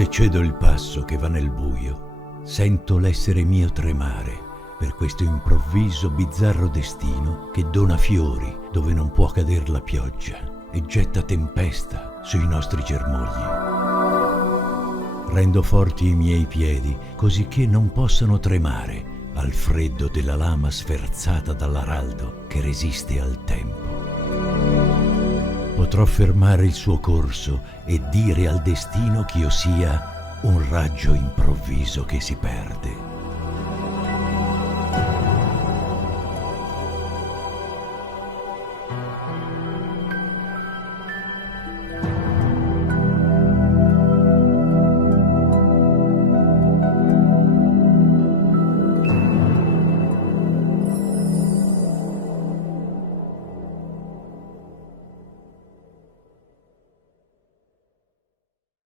Se cedo il passo che va nel buio, sento l'essere mio tremare per questo improvviso bizzarro destino che dona fiori dove non può cader la pioggia e getta tempesta sui nostri germogli. Rendo forti i miei piedi così che non possano tremare al freddo della lama sferzata dall'araldo che resiste al tempo. Potrò fermare il suo corso e dire al destino ch'io sia un raggio improvviso che si perde.